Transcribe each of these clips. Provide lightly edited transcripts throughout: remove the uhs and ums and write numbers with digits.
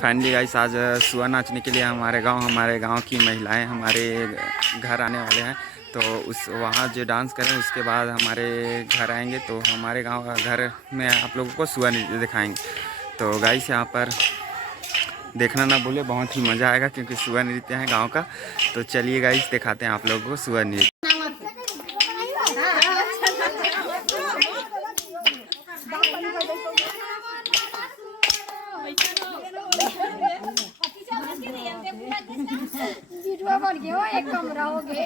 Finally guys आज सुआ नाचने के लिए हमारे गांव की महिलाएं हमारे घर आने वाले हैं। तो उस वहाँ जो डांस करें उसके बाद हमारे घर आएंगे, तो हमारे गांव घर में आप लोगों को सुआ दिखाएंगे। तो गाइस यहाँ पर देखना ना भूले, बहुत ही मज़ा आएगा क्योंकि सुआ नृत्य है गाँव का। तो चलिए गाइस दिखाते हैं आप लोगों को सुआ नृत्य। एक कमरा हो गए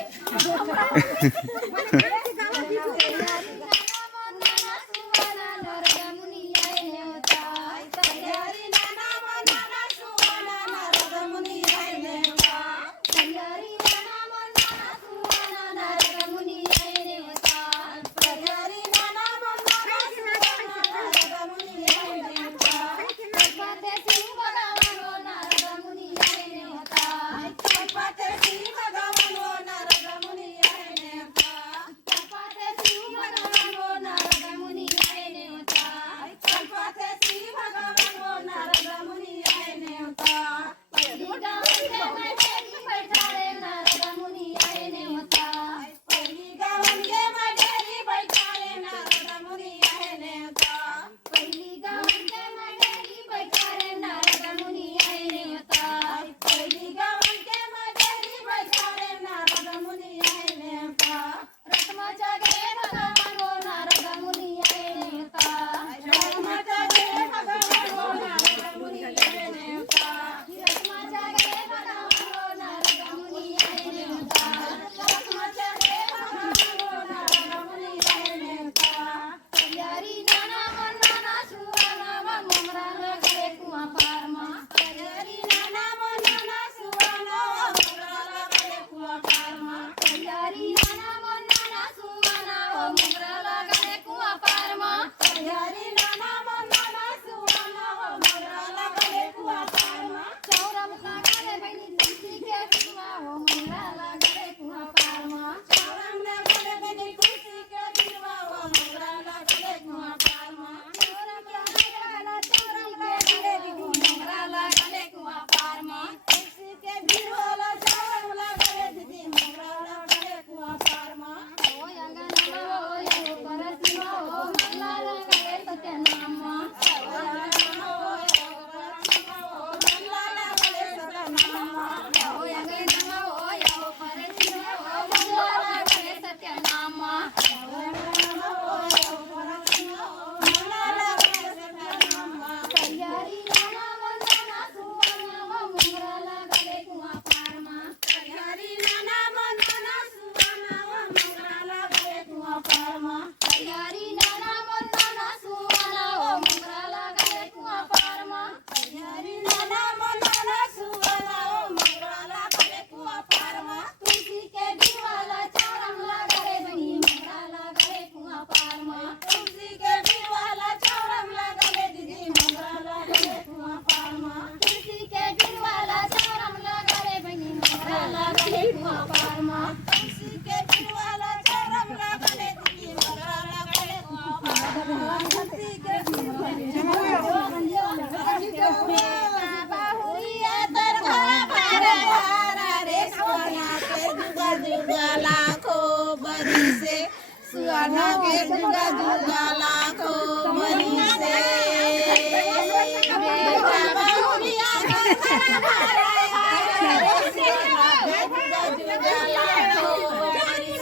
सुहाना के जुगा जुगा लाखों बरी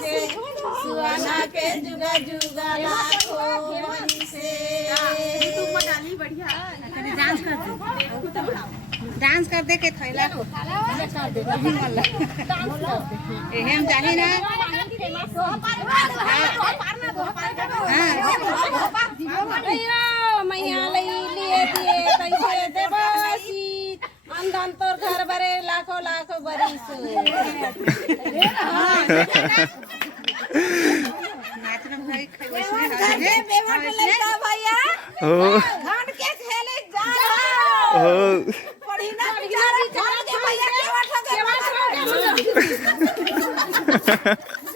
से सुहाना के जुगा जुगा लाखों बरी से। डांस कर दे के थैला को हम जाही ना मैया लिए पैसे देबसी अंधन तोर घर बरे लाखों लाखों बरिस भैया घाट के खेले जा भैया